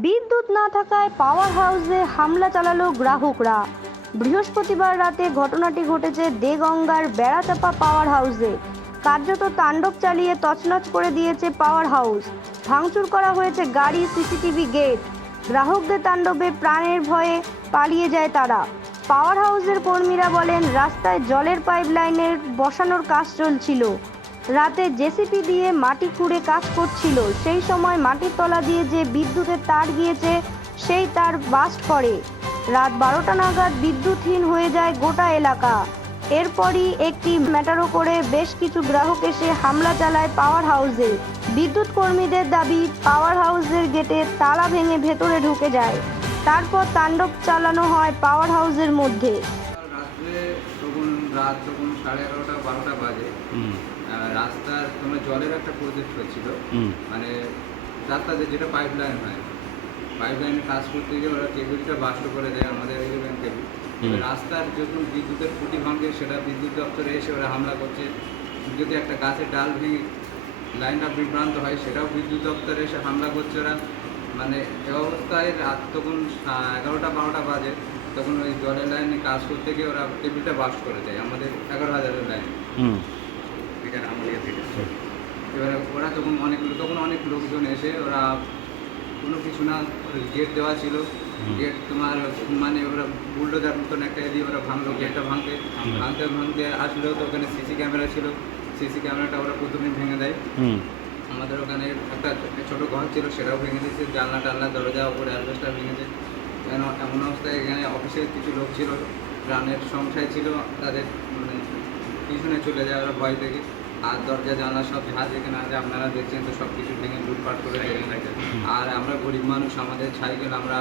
বিদ্যুৎ না থাকায় পাওয়ার হাউসে হামলা চালালো গ্রাহকরা। বৃহস্পতিবার রাতে ঘটনাটি ঘটেছে দেগঙ্গার বেড়াচাপা পাওয়ার হাউসে। কার্যত তাণ্ডব চালিয়ে তছনছ করে দিয়েছে পাওয়ার হাউস। ভাঙচুর করা হয়েছে গাড়ি, সিসিটিভি গেট। গ্রাহকদের তাণ্ডবে প্রাণের ভয়ে পালিয়ে যায় তারা। পাওয়ার হাউসের কর্মীরা বলেন, রাস্তায় জলের পাইপলাইনের বসানোর কাজ চলছিল। রাতে জেসিপি দিয়ে মাটি খুঁড়ে কাজ করছিল। সেই সময় মাটির তলা দিয়ে যে বিদ্যুতের তার গিয়েছে সেই তার বাস্ট করে রাত বারোটা নাগাদ বিদ্যুৎহীন হয়ে যায় গোটা এলাকা। এরপরই একটি ম্যাটারো করে বেশ কিছু গ্রাহক এসে হামলা চালায় পাওয়ার হাউসে। বিদ্যুৎ কর্মীদের দাবি পাওয়ার হাউসের গেটে তালা ভেঙে ভেতরে ঢুকে যায়। তারপর তাণ্ডব চালানো হয় পাওয়ার হাউসের মধ্যে। রাত্রে তখন রাত তখন সাড়ে এগারোটা বারোটা বাজে। রাস্তার তোমার জলের একটা প্রজেক্ট হচ্ছিল হুম। মানে রাস্তাতে যেটা পাইপ লাইন হয় পাইপ লাইনে কাজ করতে গিয়ে ওরা টেবিলটা বাস্ট করে দেয় আমাদের টেবিল রাস্তার যখন বিদ্যুতের খুঁটি ভাঙে সেটা বিদ্যুৎ দপ্তরে এসে ওরা হামলা করছে। যদি একটা গাছের ডাল ভেঙে লাইনটা বিভ্রান্ত হয় সেটাও বিদ্যুৎ দপ্তরে এসে হামলা করছে ওরা। মানে এ অবস্থায় রাত তখন এগারোটা বারোটা বাজে। তখন ওই জলের লাইনে কাজ করতে গিয়ে ওরা টেবিলটা বাস্ট করে দেয় আমাদের এগারো হাজারের লাইন এখানে আমাদের থেকে এবারে ওরা তখন অনেক লোক- তখন অনেক লোকজন এসে ওরা কোনো কিছু না গেট দেওয়া ছিল। গেট তোমার মানে ওরা বুলডোজার মতন একটা দিয়ে ওরা ভাঙলো গেটটা ভাঙতে। ভাঙতে ভাঙতে আসলো তো ওখানে সিসি ক্যামেরা ছিল। সিসি ক্যামেরাটা ওরা প্রথমে ভেঙে দেয়। আমাদের ওখানে একটা ছোট ঘর ছিল সেটাও ভেঙে দিয়েছে। জানলা টানলা দরজা উপরে অ্যালবেস্টার ভেঙেছে কেন? এমন অবস্থায় এখানে অফিসের কিছু লোক ছিল। প্রাণের সংশয় ছিল তাদের মানে পিছনে চলে যায় ওরা ভয় থেকে আর দরজা, জানলা সব যা যেখানে আছে আপনারা দেখছেন তো সব কিছু ভেঙে লুটপাট করে দেয় আর আমরা গরিব মানুষ, আমাদের সাইকেল আমরা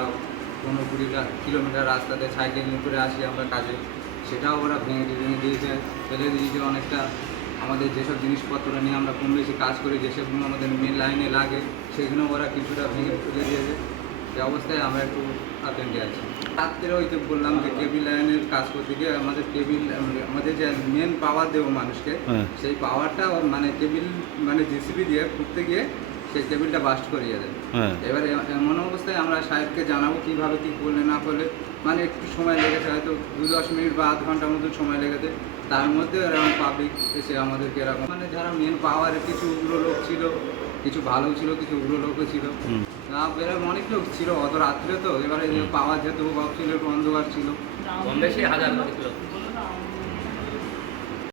পনেরো কুড়ি কিলোমিটার রাস্তাতে সাইকেল নিয়ে করে আসি আমরা কাজে। সেটাও ওরা ভেঙে ভেঙে দিয়েছে, ফেলে দিয়েছে অনেকটা। আমাদের যেসব জিনিসপত্র নিয়ে আমরা কম বেশি কাজ করি, যেসবগুলো আমাদের মেন লাইনে লাগে, সেগুলো ওরা কিছুটা ভেঙে ফেলে দিয়েছে। যে অবস্থায় আমরা একটু আতঙ্কে আছি। রাত্রে ওই যে বললাম যে কেবিল লাইনের কাজ করতে গিয়ে আমাদের কেবিল আমাদের যে মেন পাওয়ার দেবো মানুষকে হ্যাঁ। সেই পাওয়ারটা মানে কেবিল মানে জেসিবি দিয়ে খুঁড়তে গিয়ে সেই কেবিলটা বাস্ট করিয়ে দেয়। হ্যাঁ। এবারে এমন অবস্থায় আমরা সাহেবকে জানাব কীভাবে কী করলে না করলে মানে একটু সময় লেগেছে হয়তো দু দশ মিনিট বা আধ ঘণ্টার মতো সময় লেগেছে। তার মধ্যে এরকম পাবলিক এসে আমাদেরকে এরকম মানে যারা মেন পাওয়ারের কিছু উগ্র লোক ছিল কিছু ভালো ছিল কিছু উগ্র লোকও ছিল। না এরকম অনেক লোক ছিল অত রাত্রে তো। এবারে পাওয়া যেত একটু অন্ধকার ছিল। কম বেশি হাজার লোক।